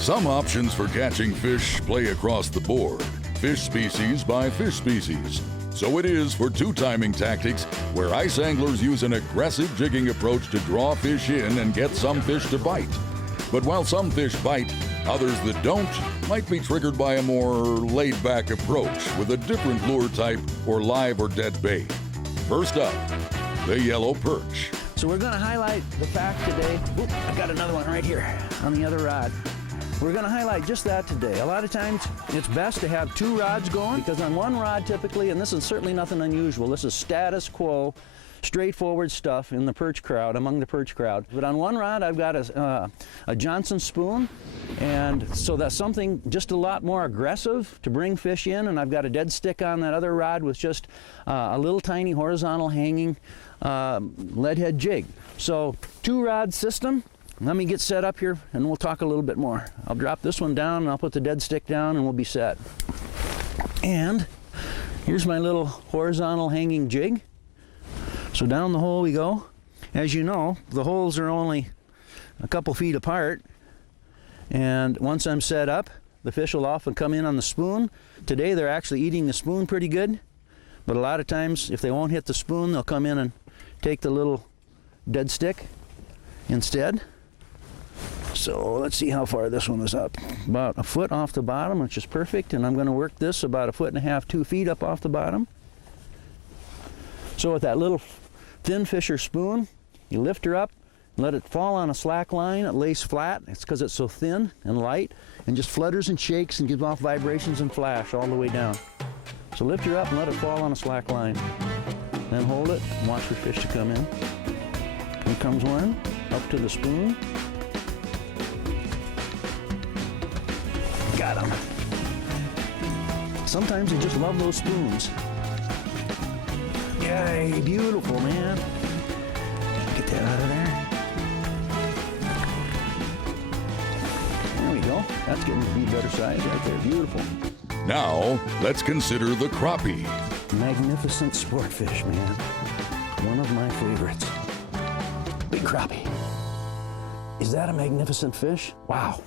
Some options for catching fish play across the board, fish species by fish species. So it is for two-timing tactics, where ice anglers use an aggressive jigging approach to draw fish in and get some fish to bite. But while some fish bite, others that don't might be triggered by a more laid-back approach with a different lure type or live or dead bait. First up, the yellow perch. So we're going to highlight the fact today. Oop, I got another one right here on the other rod. We're going to highlight just that today. A lot of times it's best to have two rods going, because on one rod typically, and this is certainly nothing unusual, this is status quo, straightforward stuff in the perch crowd, among the perch crowd. But on one rod I've got a Johnson spoon, and so that's something just a lot more aggressive to bring fish in, and I've got a dead stick on that other rod with just a little tiny horizontal hanging lead head jig. So two rod system. Let me get set up here and we'll talk a little bit more. I'll drop this one down and I'll put the dead stick down and we'll be set. And here's my little horizontal hanging jig. So down the hole we go. As you know, the holes are only a couple feet apart, and once I'm set up, the fish will often come in on the spoon. Today they're actually eating the spoon pretty good, but a lot of times if they won't hit the spoon, they'll come in and take the little dead stick instead. So let's see how far this one is up. About a foot off the bottom, which is perfect, and I'm going to work this about a foot and a half, 2 feet up off the bottom. So with that little thin fisher spoon, you lift her up, let it fall on a slack line. It lays flat. It's because it's so thin and light, and just flutters and shakes and gives off vibrations and flash all the way down. So lift her up and let it fall on a slack line. Then hold it and watch for fish to come in. Here comes one, up to the spoon. Got him. Sometimes you just love those spoons. Yay, beautiful, man. Get that out of there. There we go. That's getting to be better size right there. Beautiful. Now, let's consider the crappie. Magnificent sport fish, man. One of my favorites. Big crappie. Is that a magnificent fish? Wow.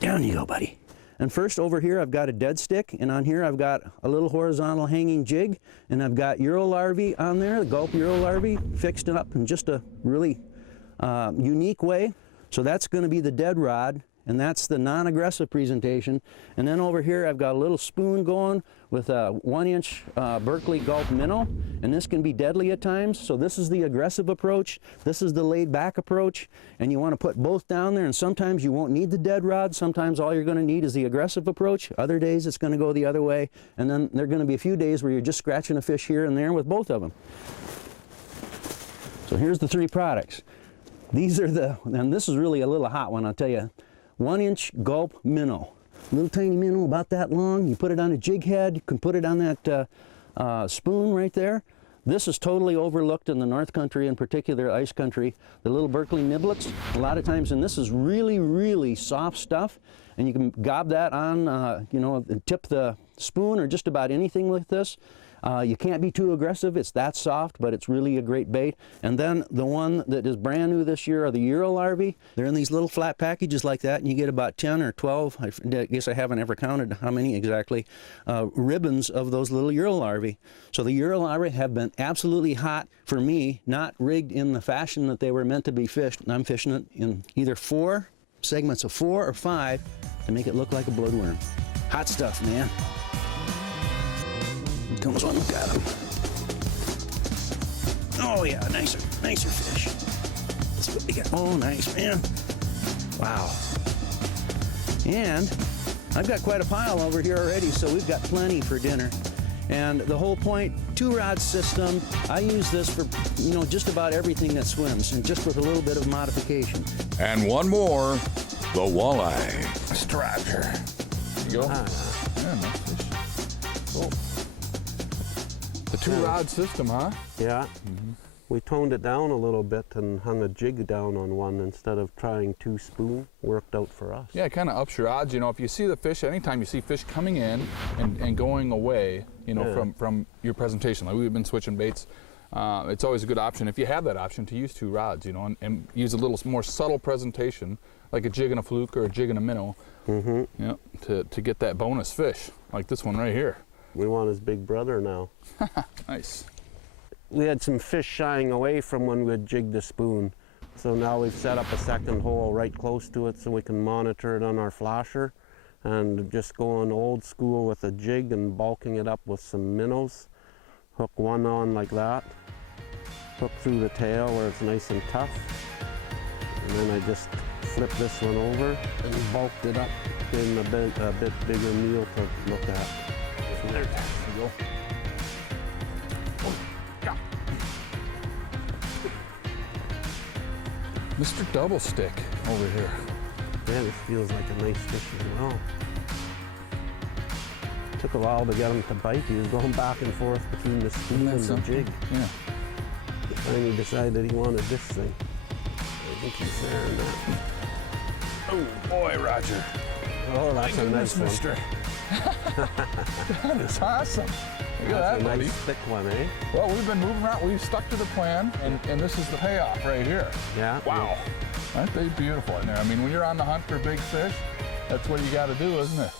Down you go, buddy. And first over here I've got a dead stick, and on here I've got a little horizontal hanging jig, and I've got Euro larvae on there, the gulp Euro larvae, fixed it up in just a really unique way. So that's going to be the dead rod, and that's the non-aggressive presentation. And then over here I've got a little spoon going with a 1-inch Berkeley gulp minnow, and this can be deadly at times. So this is the aggressive approach, this is the laid back approach, and you want to put both down there, and sometimes you won't need the dead rod, sometimes all you're going to need is the aggressive approach. Other days it's going to go the other way, and then there are going to be a few days where you're just scratching a fish here and there with both of them. So here's the three products. These are and this is really a little hot one, I'll tell you. 1-inch gulp minnow. Little tiny minnow about that long. You put it on a jig head. You can put it on that spoon right there. This is totally overlooked in the North Country, in particular ice country. The little Berkeley niblets, a lot of times, and this is really, really soft stuff, and you can gob that on, you know, and tip the spoon or just about anything with this. You can't be too aggressive, it's that soft, but it's really a great bait. And then the one that is brand new this year are the Euro larvae. They're in these little flat packages like that, and you get about 10 or 12, I guess I haven't ever counted how many exactly, ribbons of those little Euro larvae. So the Euro larvae have been absolutely hot for me, not rigged in the fashion that they were meant to be fished. And I'm fishing it in either 4 segments of 4 or 5 to make it look like a bloodworm. Hot stuff, man. Comes one, look at him. Oh yeah, nicer fish. Let's see what we got. Oh, nice, man. Wow. And I've got quite a pile over here already, so we've got plenty for dinner. And the whole point, 2-rod system, I use this for, you know, just about everything that swims, and just with a little bit of modification. And one more, the walleye. Striper. There you go. Yeah, nice fish. Oh. The 2-rod system, huh? Yeah. We toned it down a little bit and hung a jig down on one instead of trying 2 spoon. Worked out for us. Yeah, it kind of ups your odds. You know, if you see the fish, anytime you see fish coming in and going away, you know, from your presentation, like we've been switching baits, it's always a good option if you have that option to use 2 rods, you know, and use a little more subtle presentation like a jig and a fluke or a jig and a minnow. Mm-hmm. Yeah, to get that bonus fish, like this one right here. We want his big brother now. Nice. We had some fish shying away from when we'd jig the spoon. So now we've set up a second hole right close to it so we can monitor it on our flasher and just going old school with a jig and bulking it up with some minnows. Hook one on like that, hook through the tail where it's nice and tough, and then I just flip this one over and bulked it up, getting a bit bigger meal to look at. There you go. Oh, yeah. Mr. Double Stick over here. Yeah, this feels like a nice fish as well. Took a while to get him to bite. He was going back and forth between the spoon and the jig. Yeah. Finally decided he wanted this thing. I think he's there in that. Oh boy, Roger. Oh, that's a nice one. Mister. That is awesome. Look at that, That's a buddy. nice thick one, eh? Well, we've been moving around. We've stuck to the plan, and this is the payoff right here. Yeah. Wow. Aren't they beautiful in there? I mean, when you're on the hunt for big fish, that's what you got to do, isn't it?